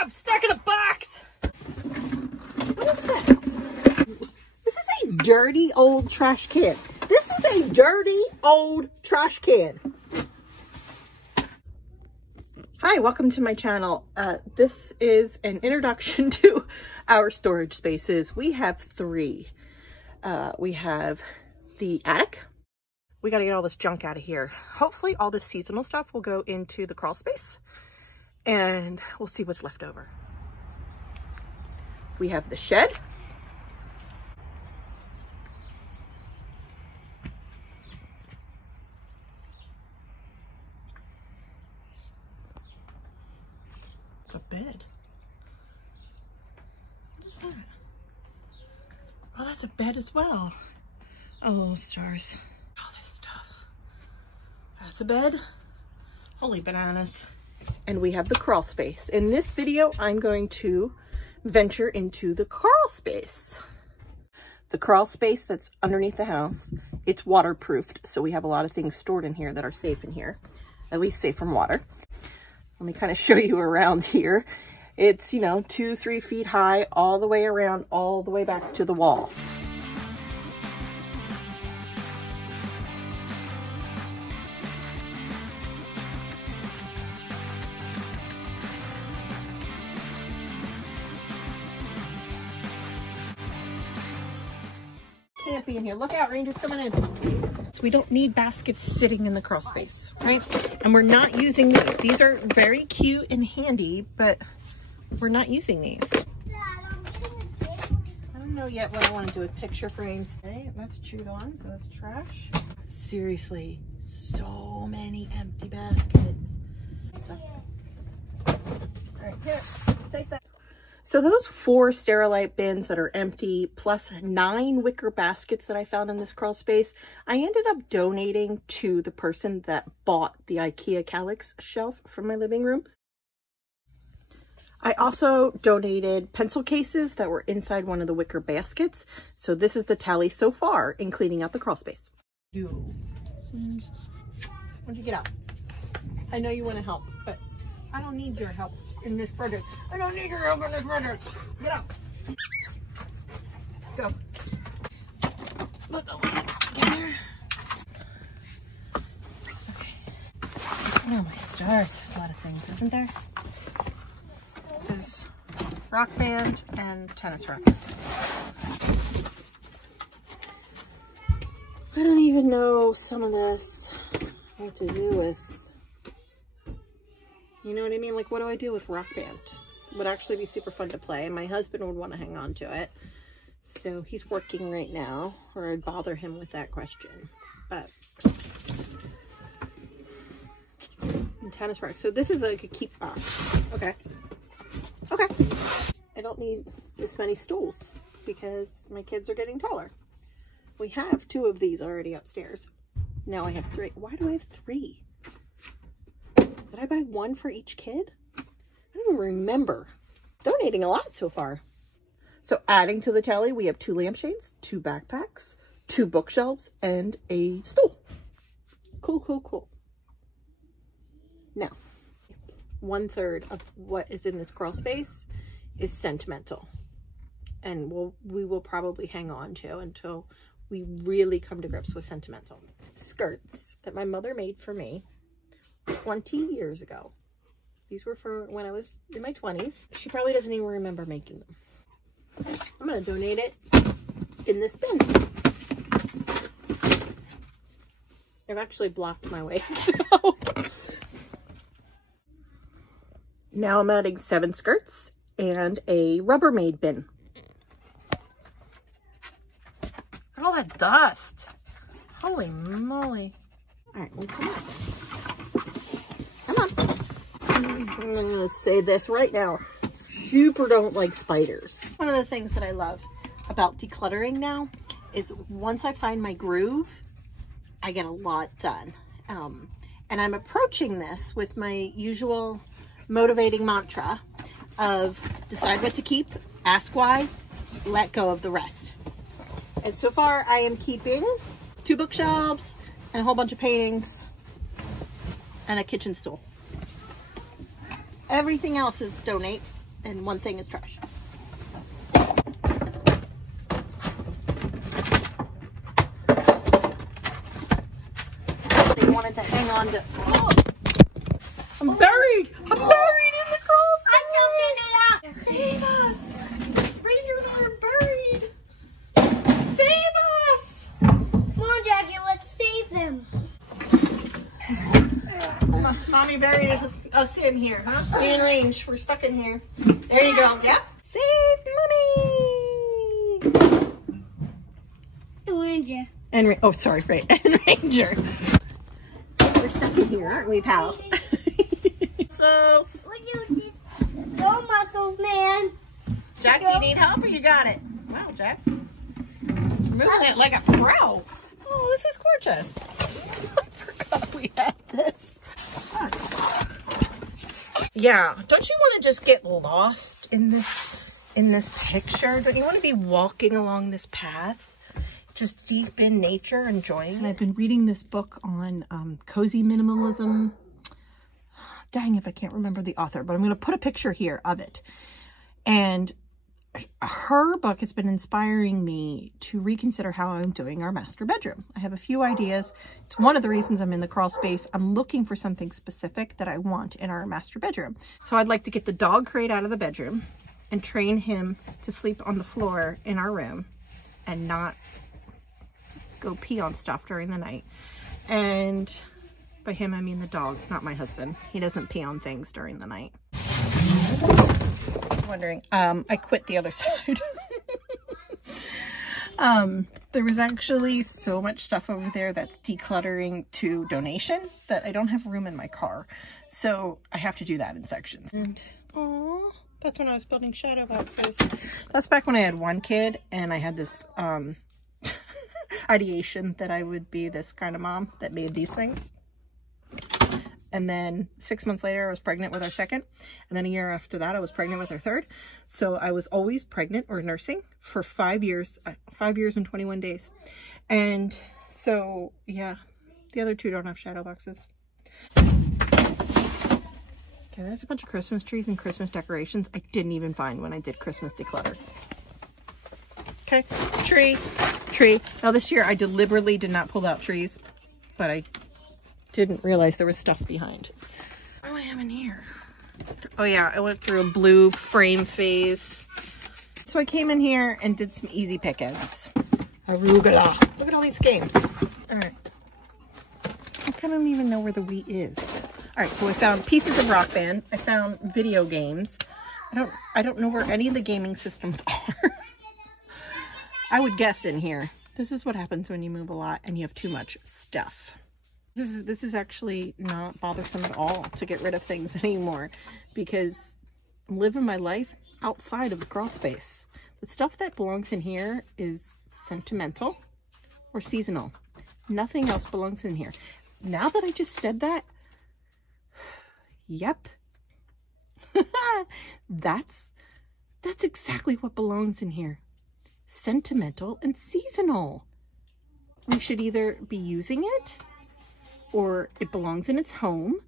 I'm stuck in a box. What is this? This is a dirty old trash can. This is a dirty old trash can. Hi, welcome to my channel. This is an introduction to our storage spaces. We have three. We have the attic. We got to get all this junk out of here. Hopefully all this seasonal stuff will go into the crawl space and we'll see what's left over. We have the shed. It's a bed. What is that? Oh, that's a bed as well. Oh, stars. All this stuff. That's a bed. Holy bananas. And we have the crawl space. In this video, I'm going to venture into the crawl space. The crawl space that's underneath the house, it's waterproofed. So we have a lot of things stored in here that are safe in here, at least safe from water. Let me kind of show you around here. It's, 2-3 feet high, all the way around, all the way back to the wall. Can't be in here. Look out, Ranger, someone in. So we don't need baskets sitting in the crawl space, right? And we're not using these. These are very cute and handy, but we're not using these. I don't know yet what I want to do with picture frames. Okay, that's chewed on, so that's trash. Seriously, so many empty baskets. All right, here, take that. So those 4 Sterilite bins that are empty, plus 9 wicker baskets that I found in this crawl space, I ended up donating to the person that bought the IKEA Kallax shelf from my living room. I also donated pencil cases that were inside one of the wicker baskets. So this is the tally so far in cleaning out the crawl space. Why'd you get out? I know you want to help, but I don't need your help in this project. I don't need your help in this project. Get up. Go. Put the lights together. Okay. Oh my stars, there's a lot of things, isn't there? This is Rock Band and tennis rackets. I don't even know some of this what to do with. You know what I mean? Like, what do I do with Rock Band? It would actually be super fun to play. My husband would want to hang on to it. So he's working right now, or I'd bother him with that question. But, and tennis rack. So this is like a keep box. Okay. Okay. I don't need this many stools because my kids are getting taller. We have 2 of these already upstairs. Now I have 3. Why do I have 3? Did I buy 1 for each kid? I don't even remember. Donating a lot so far. So adding to the tally, we have 2 lampshades, 2 backpacks, 2 bookshelves, and a stool. Cool, cool, cool. Now, 1/3 of what is in this crawl space is sentimental. And we will probably hang on to until we really come to grips with sentimental. Skirts that my mother made for me 20 years ago. These were for when I was in my 20s. She probably doesn't even remember making them. I'm going to donate it in this bin. I've actually blocked my way out. Now I'm adding 7 skirts and a Rubbermaid bin. Look at all that dust. Holy moly. All right, we'll come on. Come on. I'm going to say this right now. Super don't like spiders. One of the things that I love about decluttering now is once I find my groove, I get a lot done. And I'm approaching this with my usual motivating mantra of decide what to keep, ask why, let go of the rest. And so far I am keeping 2 bookshelves and a whole bunch of paintings and a kitchen stool. Everything else is donate and one thing is trash. They wanted to hang on to. Oh, I'm buried. I'm buried in the crawl space. I jumped in it up. Save us. These reindeer are buried. Save us. Come on, Jackie, let's save them. Mommy buried us in here, huh? Me and Range, we're stuck in here. There you go. Yep. Save Mommy. And Ranger. And oh, sorry, right. And Ranger. We're stuck in here, aren't we, pal? So, What do this? No muscles, man. Jack, do you need help or you got it? Wow, Jack. Moving it like a pro. Oh, this is gorgeous. I forgot we had this. Yeah, don't you want to just get lost in this picture? Don't you want to be walking along this path, just deep in nature, enjoying it? And I've been reading this book on cozy minimalism. Dang if I can't remember the author, but I'm going to put a picture here of it. And her book has been inspiring me to reconsider how I'm doing our master bedroom. I have a few ideas. It's one of the reasons I'm in the crawl space. I'm looking for something specific that I want in our master bedroom. So I'd like to get the dog crate out of the bedroom and train him to sleep on the floor in our room and not go pee on stuff during the night. And by him, I mean the dog, not my husband. He doesn't pee on things during the night. Wondering, I quit the other side. There was actually so much stuff over there that's decluttering to donation that I don't have room in my car. So I have to do that in sections. And, oh, that's when I was building shadow boxes. That's back when I had one kid and I had this ideation that I would be this kind of mom that made these things. And then 6 months later, I was pregnant with our second. And then a year after that, I was pregnant with our third. So I was always pregnant or nursing for 5 years, 5 years and 21 days. And so, yeah, the other two don't have shadow boxes. Okay, there's a bunch of Christmas trees and Christmas decorations I didn't even find when I did Christmas declutter. Okay, tree. Now this year, I deliberately did not pull out trees, but I didn't realize there was stuff behind. What do I have in here? Oh yeah, I went through a blue frame phase. So I came in here and did some easy pickings. Arugula. Look at all these games. All right. I kind of don't even know where the Wii is. All right, so I found pieces of Rock Band. I found video games. I don't know where any of the gaming systems are. I would guess in here. This is what happens when you move a lot and you have too much stuff. This is actually not bothersome at all to get rid of things anymore because I'm living my life outside of the crawl space. The stuff that belongs in here is sentimental or seasonal. Nothing else belongs in here. Now that I just said that, yep. That's exactly what belongs in here. Sentimental and seasonal. We should either be using it or it belongs in its home,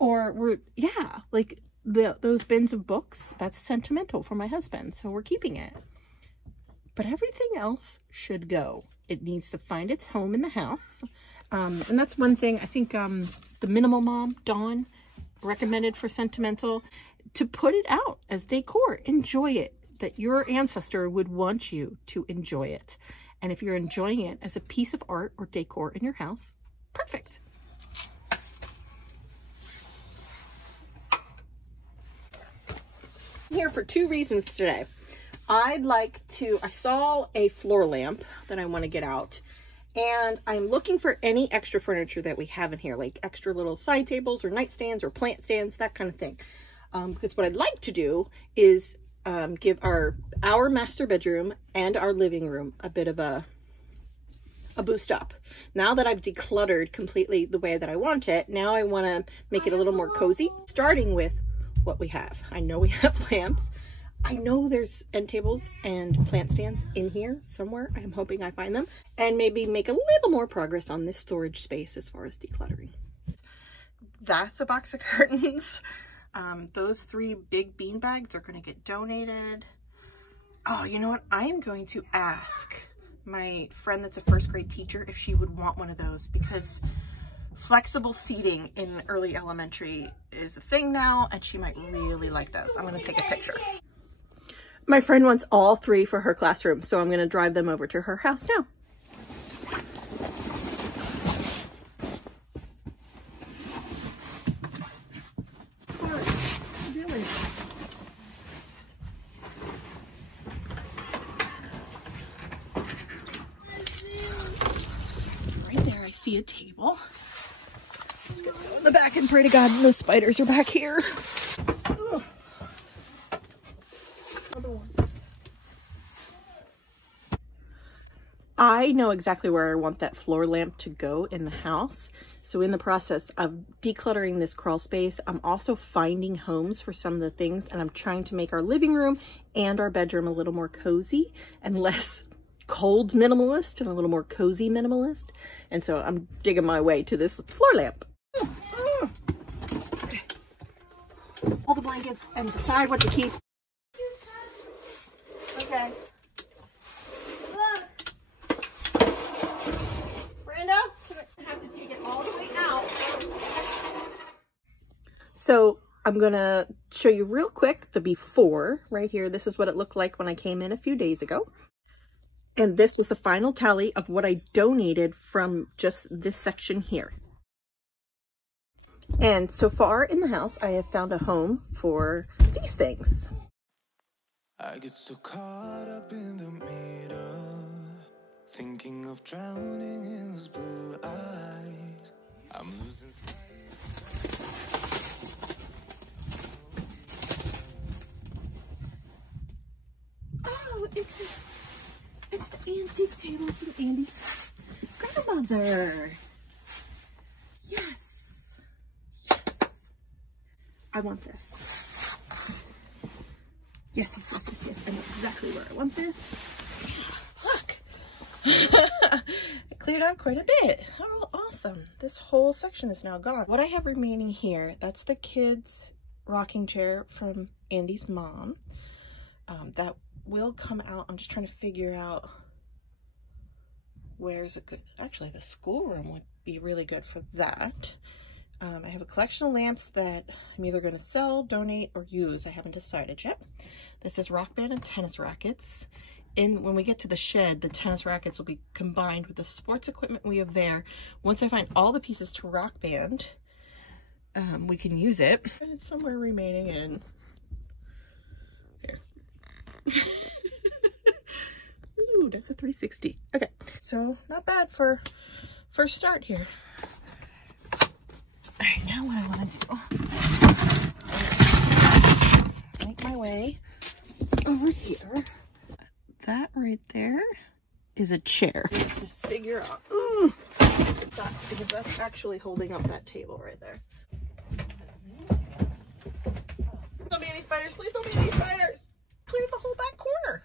or yeah, like those bins of books, that's sentimental for my husband, so we're keeping it. But everything else should go. It needs to find its home in the house. And that's one thing I think the Minimal Mom, Dawn, recommended for sentimental, to put it out as decor. Enjoy it, that your ancestor would want you to enjoy it. And if you're enjoying it as a piece of art or decor in your house, perfect. I'm here for two reasons today. I saw a floor lamp that I want to get out, and I'm looking for any extra furniture that we have in here, like extra little side tables or nightstands or plant stands, that kind of thing. Because what I'd like to do is give our master bedroom and our living room a bit of a boost up. Now that I've decluttered completely the way that I want it, now I want to make it a little more cozy, starting with what we have. I know we have lamps. I know there's end tables and plant stands in here somewhere. I'm hoping I find them, and maybe make a little more progress on this storage space as far as decluttering. That's a box of curtains. Those 3 big bean bags are going to get donated. Oh, you know what? I am going to ask my friend that's a 1st grade teacher if she would want one of those, because flexible seating in early elementary is a thing now, and she might really like those. I'm going to take a picture. My friend wants all 3 for her classroom, so I'm going to drive them over to her house now. Right there, I see a table. Just gonna go in the back and pray to God no spiders are back here. Ugh. Another one. I know exactly where I want that floor lamp to go in the house. So in the process of decluttering this crawl space, I'm also finding homes for some of the things, and I'm trying to make our living room and our bedroom a little more cozy and less cold minimalist and a little more cozy minimalist. And so I'm digging my way to this floor lamp. Okay. All the blankets and decide what to keep. Okay. Brenda, I have to take it all the way out. So I'm gonna show you real quick the before right here. This is what it looked like when I came in a few days ago. And this was the final tally of what I donated from just this section here. And so far in the house, I have found a home for these things. I get so caught up in the middle, thinking of drowning in those blue eyes. I'm losing sight. Oh, it's the antique table from Andy's grandmother. Yes. Yes. I want this. Yes, yes, yes, yes, yes. I know exactly where I want this. Look. I cleared out quite a bit. Oh, awesome. This whole section is now gone. What I have remaining here, that's the kids' rocking chair from Andy's mom. That will come out. I'm just trying to figure out where's a good, actually the schoolroom would be really good for that. I have a collection of lamps that I'm either going to sell, donate, or use. I haven't decided yet. This is Rock Band and tennis rackets. When we get to the shed, the tennis rackets will be combined with the sports equipment we have there. Once I find all the pieces to Rock Band, we can use it. And it's somewhere remaining in here. Ooh, that's a 360. Okay, so not bad for first start here. All right, now what I want to do, make my way over here. That right there is a chair. Let's just figure out, ooh, it's not, because that's actually holding up that table right there. Don't be any spiders, please don't be any spiders. Clear the whole back corner.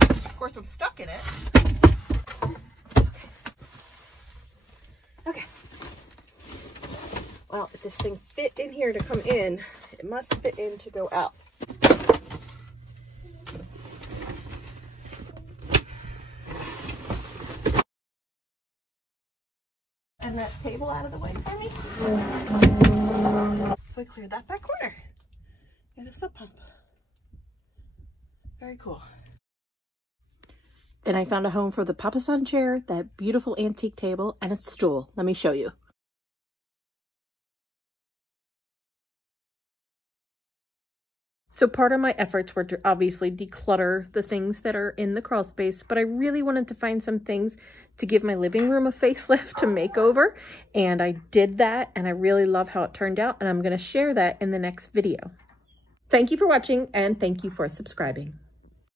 Of course, I'm stuck in it. Okay. Well, if this thing fit in here to come in, it must fit in to go out. And that table out of the way for me. So I cleared that back corner. Here's the sub pump. Very cool. Then I found a home for the Papasan chair, that beautiful antique table, and a stool. Let me show you. So part of my efforts were to obviously declutter the things that are in the crawl space, but I really wanted to find some things to give my living room a facelift, to make over, and I did that, and I really love how it turned out, and I'm going to share that in the next video. Thank you for watching, and thank you for subscribing.